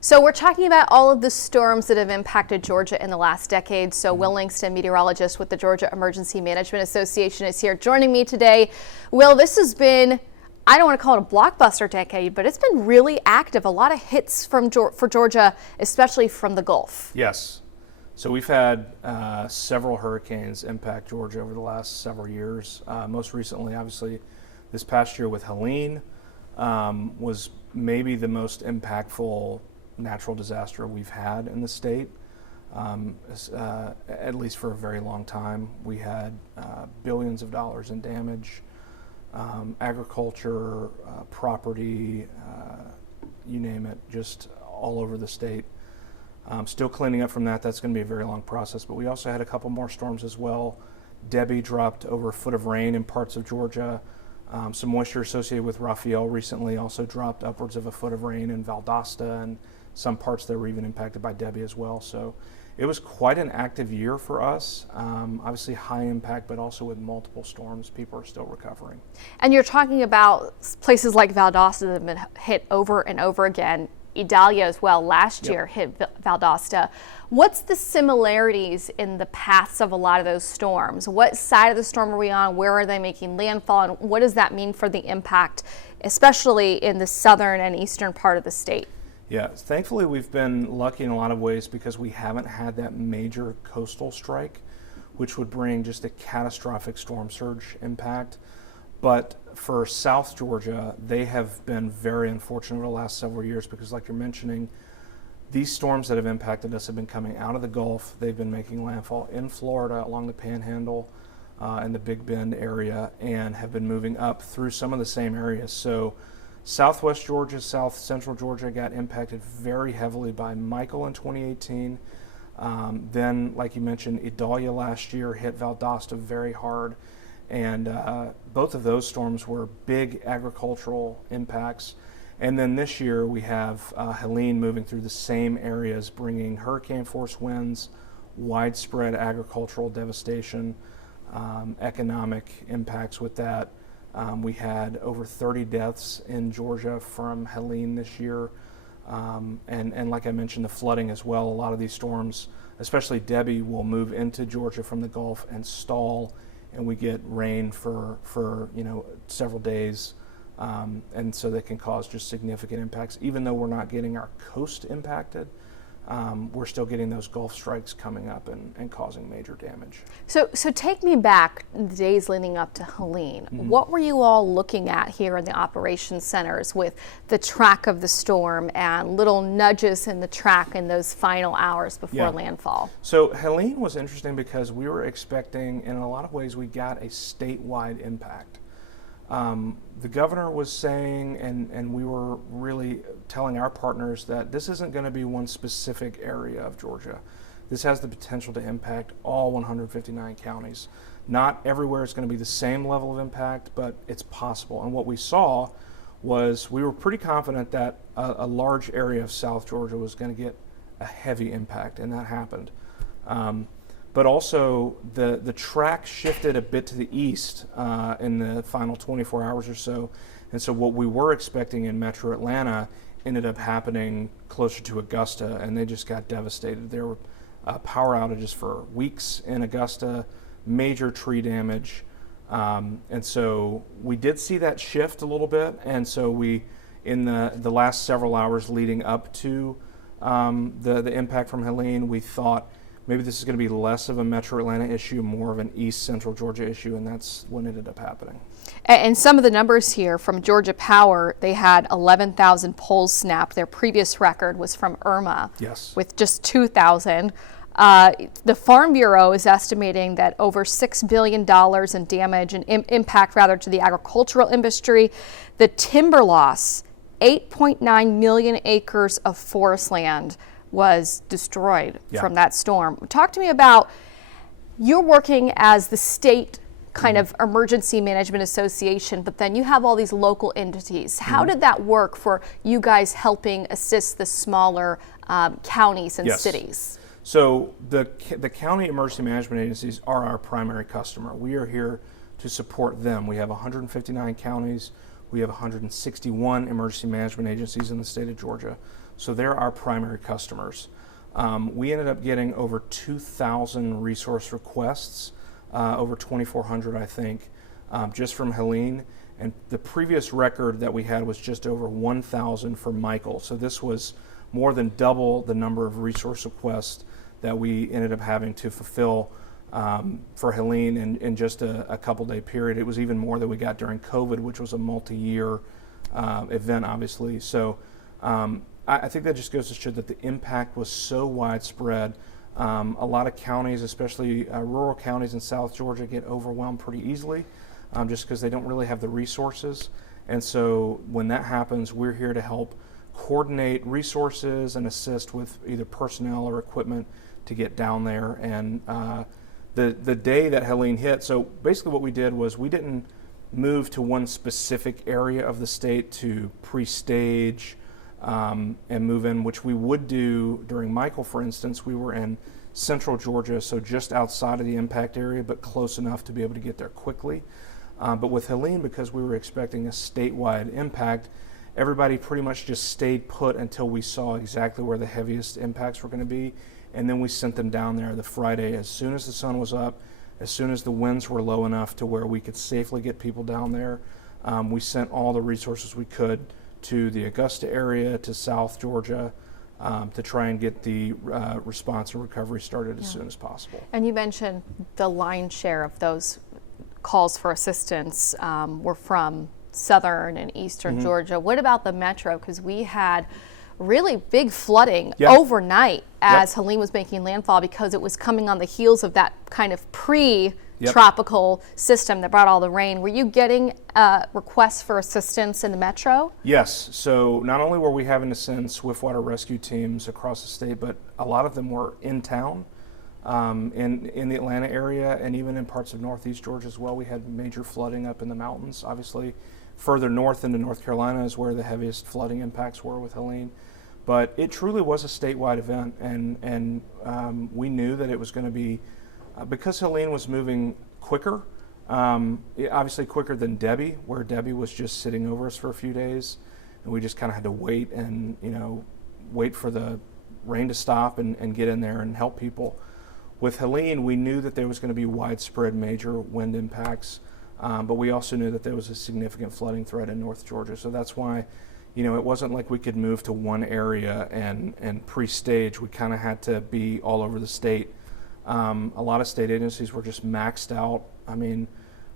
So we're talking about all of the storms that have impacted Georgia in the last decade. So Will Langston, meteorologist with the Georgia Emergency Management Association, is here joining me today. Will, this has been, I don't want to call it a blockbuster decade, but it's been really active. A lot of hits for Georgia, especially from the Gulf. Yes. So we've had several hurricanes impact Georgia over the last several years. Most recently, obviously, this past year with Helene was maybe the most impactful natural disaster we've had in the state, at least for a very long time. We had billions of dollars in damage, agriculture, property, you name it, just all over the state. Still cleaning up from that. That's going to be a very long process, but we also had a couple more storms as well. Debbie dropped over a foot of rain in parts of Georgia. Some moisture associated with Raphael recently also dropped upwards of a foot of rain in Valdosta, and some parts that were even impacted by Debbie as well. So it was quite an active year for us. Obviously high impact, but also with multiple storms. People are still recovering. And you're talking about places like Valdosta that have been hit over and over again. Idalia as well last year hit Valdosta. What's the similarities in the paths of a lot of those storms? What side of the storm are we on? Where are they making landfall? And what does that mean for the impact, especially in the southern and eastern part of the state? Yeah, thankfully we've been lucky in a lot of ways because we haven't had that major coastal strike, which would bring just a catastrophic storm surge impact. But for South Georgia, they have been very unfortunate over the last several years because, like you're mentioning, these storms that have impacted us have been coming out of the Gulf. They've been making landfall in Florida along the Panhandle and the Big Bend area, and have been moving up through some of the same areas. So Southwest Georgia, South Central Georgia got impacted very heavily by Michael in 2018. Then, like you mentioned, Idalia last year hit Valdosta very hard. And both of those storms were big agricultural impacts. And then this year we have Helene moving through the same areas, bringing hurricane force winds, widespread agricultural devastation, economic impacts with that. We had over 30 deaths in Georgia from Helene this year. And like I mentioned, the flooding as well. A lot of these storms, especially Debbie, will move into Georgia from the Gulf and stall, and we get rain for several days, and so they can cause just significant impacts. Even though we're not getting our coast impacted, we're still getting those Gulf strikes coming up and causing major damage. So take me back the days leading up to Helene. Mm-hmm. What were you all looking at here in the operations centers with the track of the storm and little nudges in the track in those final hours before landfall? So Helene was interesting because we were expecting, in a lot of ways, we got a statewide impact. The governor was saying, and we were really telling our partners that this isn't going to be one specific area of Georgia. This has the potential to impact all 159 counties. Not everywhere is going to be the same level of impact, but it's possible. And what we saw was we were pretty confident that a large area of South Georgia was going to get a heavy impact, and that happened. But also the track shifted a bit to the east in the final 24 hours or so. And so what we were expecting in Metro Atlanta ended up happening closer to Augusta, and they just got devastated. There were power outages for weeks in Augusta, major tree damage. And so we did see that shift a little bit. And so we, in the last several hours leading up to the impact from Helene, we thought, maybe this is going to be less of a Metro Atlanta issue, more of an East Central Georgia issue, and that's what ended up happening. And some of the numbers here from Georgia Power, they had 11,000 poles snapped. Their previous record was from Irma, with just 2,000. The Farm Bureau is estimating that over $6 billion in damage and impact to the agricultural industry. The timber loss, 8.9 million acres of forest land was destroyed from that storm. Talk to me about, you're working as the state kind of emergency management association, but then you have all these local entities. How did that work for you guys helping assist the smaller counties and cities? So the county emergency management agencies are our primary customer. We are here to support them. We have 159 counties. We have 161 emergency management agencies in the state of Georgia. So they're our primary customers. We ended up getting over 2,000 resource requests, over 2,400, I think, just from Helene. And the previous record that we had was just over 1,000 for Michael. So this was more than double the number of resource requests that we ended up having to fulfill for Helene in just a couple-day period. It was even more than we got during COVID, which was a multi-year event, obviously. So I think that just goes to show that the impact was so widespread. A lot of counties, especially rural counties in South Georgia, get overwhelmed pretty easily just because they don't really have the resources. And so when that happens, we're here to help coordinate resources and assist with either personnel or equipment to get down there. And the day that Helene hit, so basically what we did was we didn't move to one specific area of the state to pre-stage and move in, which we would do during Michael, for instance. We were in central Georgia, so just outside of the impact area, but close enough to be able to get there quickly. But with Helene, because we were expecting a statewide impact, everybody pretty much just stayed put until we saw exactly where the heaviest impacts were going to be. And then we sent them down there the Friday as soon as the sun was up, as soon as the winds were low enough to where we could safely get people down there. We sent all the resources we could to the Augusta area, to South Georgia, to try and get the response and recovery started as soon as possible. And you mentioned the lion's share of those calls for assistance were from southern and eastern Georgia. What about the metro? Because we had really big flooding overnight as Helene was making landfall, because it was coming on the heels of that kind of pre-tropical system that brought all the rain. Were you getting requests for assistance in the metro? Yes. So not only were we having to send swiftwater rescue teams across the state, but a lot of them were in town, in the Atlanta area, and even in parts of northeast Georgia as well. We had major flooding up in the mountains. Obviously, further north into North Carolina is where the heaviest flooding impacts were with Helene. But it truly was a statewide event, and we knew that it was going to be, because Helene was moving quicker, obviously quicker than Debbie, where Debbie was just sitting over us for a few days, and we just kind of had to wait and wait for the rain to stop and get in there and help people. With Helene, we knew that there was going to be widespread major wind impacts, but we also knew that there was a significant flooding threat in North Georgia. So that's why, it wasn't like we could move to one area and pre-stage. We kind of had to be all over the state. A lot of state agencies were just maxed out. I mean,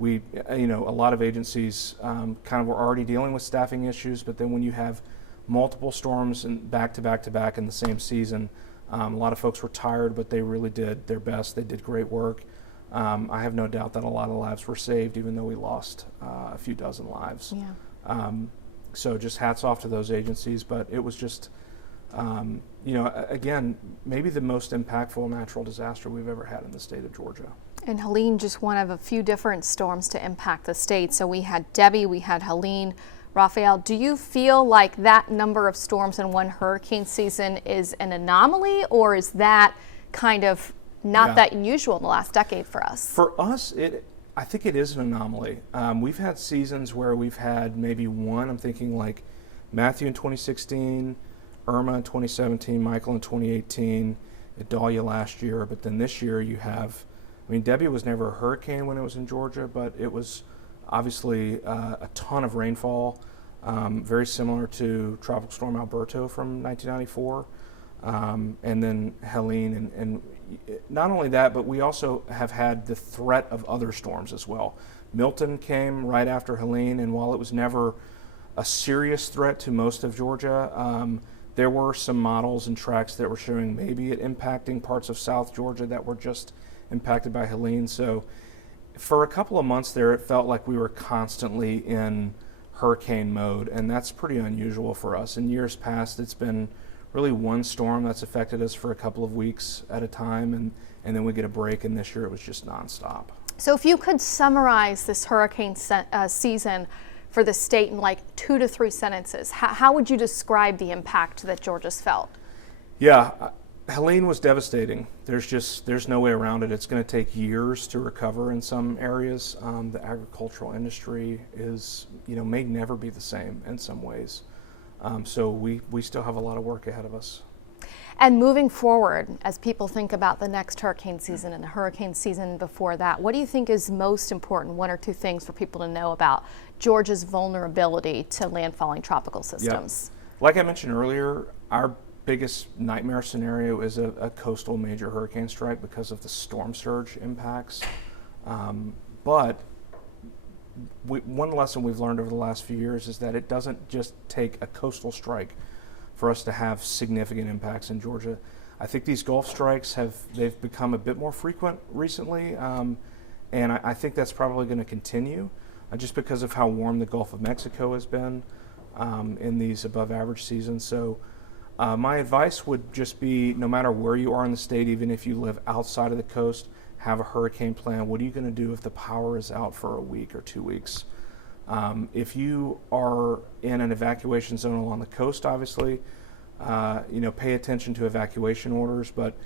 a lot of agencies kind of were already dealing with staffing issues, but then when you have multiple storms and back to back to back in the same season, a lot of folks were tired, but they really did their best. They did great work. I have no doubt that a lot of lives were saved, even though we lost a few dozen lives. Yeah. So just hats off to those agencies, but it was just, again, maybe the most impactful natural disaster we've ever had in the state of Georgia. And Helene, just one of a few different storms to impact the state. So we had Debbie, we had Helene. Raphael, do you feel like that number of storms in one hurricane season is an anomaly, or is that kind of not that unusual in the last decade for us? For us, I think it is an anomaly. We've had seasons where we've had maybe one. I'm thinking like Matthew in 2016, Irma in 2017, Michael in 2018, Idalia last year. But then this year you have, Debbie was never a hurricane when it was in Georgia, but it was obviously a ton of rainfall, very similar to Tropical Storm Alberto from 1994. And then Helene, and not only that, but we also have had the threat of other storms as well. Milton came right after Helene, and while it was never a serious threat to most of Georgia, there were some models and tracks that were showing maybe it impacting parts of South Georgia that were just impacted by Helene. So for a couple of months there, it felt like we were constantly in hurricane mode, and that's pretty unusual for us. In years past, it's been really one storm that's affected us for a couple of weeks at a time, and then we get a break, and this year it was just nonstop. So if you could summarize this hurricane season for the state in like 2 to 3 sentences, how would you describe the impact that Georgia's felt? Yeah, Helene was devastating. There's no way around it. It's going to take years to recover in some areas. The agricultural industry may never be the same in some ways. So we still have a lot of work ahead of us. And moving forward, as people think about the next hurricane season and the hurricane season before that, what do you think is most important, one or two things for people to know about Georgia's vulnerability to landfalling tropical systems? Yeah. Like I mentioned earlier, our biggest nightmare scenario is a coastal major hurricane strike because of the storm surge impacts. But one lesson we've learned over the last few years is that it doesn't just take a coastal strike for us to have significant impacts in Georgia. I think these Gulf strikes they've become a bit more frequent recently, and I think that's probably going to continue just because of how warm the Gulf of Mexico has been in these above average seasons. So my advice would just be, no matter where you are in the state, even if you live outside of the coast, have a hurricane plan. What are you going to do if the power is out for a week or 2 weeks? If you are in an evacuation zone along the coast, obviously, pay attention to evacuation orders. But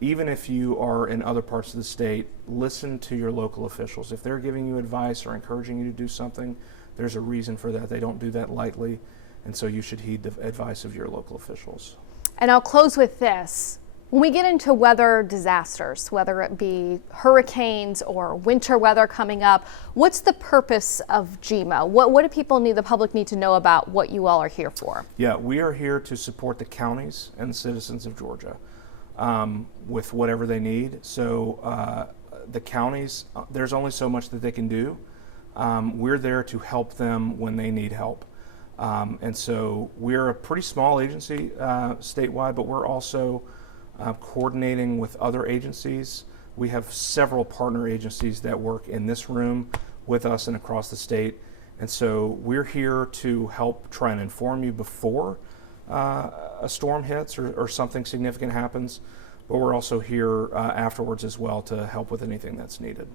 even if you are in other parts of the state, listen to your local officials. If they're giving you advice or encouraging you to do something, there's a reason for that. They don't do that lightly, and so you should heed the advice of your local officials. And I'll close with this. When we get into weather disasters, whether it be hurricanes or winter weather coming up, what's the purpose of GEMA? What do people the public need to know about what you all are here for? Yeah, we are here to support the counties and citizens of Georgia with whatever they need. So the counties, there's only so much that they can do. We're there to help them when they need help. And so we're a pretty small agency statewide, but we're also coordinating with other agencies. We have several partner agencies that work in this room with us and across the state. And so we're here to help try and inform you before a storm hits or something significant happens. But we're also here afterwards as well to help with anything that's needed.